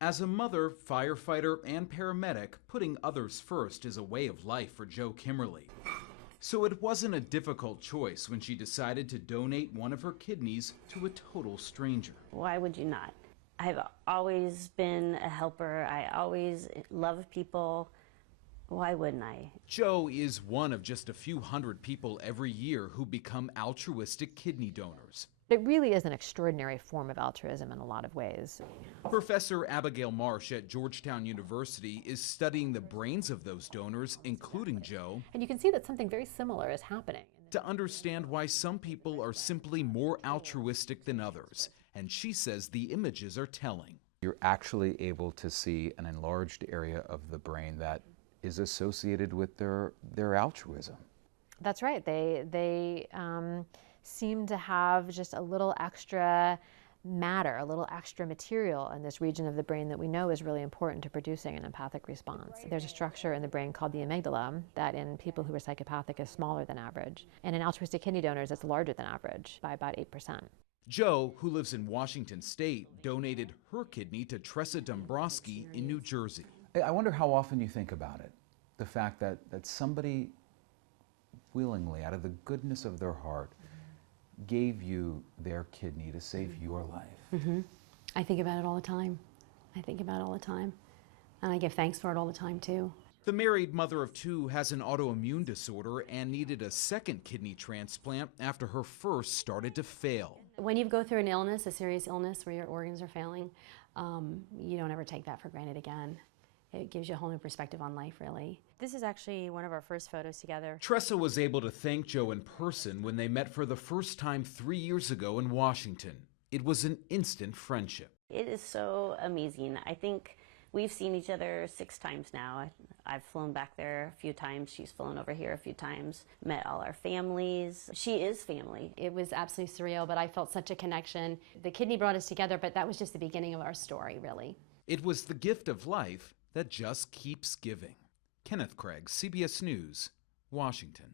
As a mother, firefighter, and paramedic, putting others first is a way of life for Jo Kimmerly. So it wasn't a difficult choice when she decided to donate one of her kidneys to a total stranger. Why would you not? I've always been a helper. I always love people. Why wouldn't I? Jo is one of just a few hundred people every year who become altruistic kidney donors. It really is an extraordinary form of altruism in a lot of ways. Professor Abigail Marsh at Georgetown University is studying the brains of those donors, including Jo, And you can see that something very similar is happening. to understand why some people are simply more altruistic than others. And she says the images are telling. You're actually able to see an enlarged area of the brain that is associated with their altruism. That's right. They seem to have just a little extra matter, a little extra material in this region of the brain that we know is really important to producing an empathic response. There's a structure in the brain called the amygdala that in people who are psychopathic is smaller than average. And in altruistic kidney donors, it's larger than average by about 8%. Jo, who lives in Washington State, donated her kidney to Tressa Dombrowski in New Jersey. I wonder how often you think about it. The fact that somebody willingly, out of the goodness of their heart, gave you their kidney to save your life. I think about it all the time. I think about it all the time. And I give thanks for it all the time, too. The married mother of two has an autoimmune disorder and needed a second kidney transplant after her first started to fail. When you go through an illness, a serious illness where your organs are failing, you don't ever take that for granted again. It gives you a whole new perspective on life, really. This is actually one of our first photos together. Tressa was able to thank Jo in person when they met for the first time 3 years ago in Washington. It was an instant friendship. It is so amazing. I think we've seen each other 6 times now. I've flown back there a few times. She's flown over here a few times, met all our families. She is family. It was absolutely surreal, but I felt such a connection. The kidney brought us together, but that was just the beginning of our story, really. It was the gift of life that just keeps giving. Kenneth Craig, CBS News, Washington.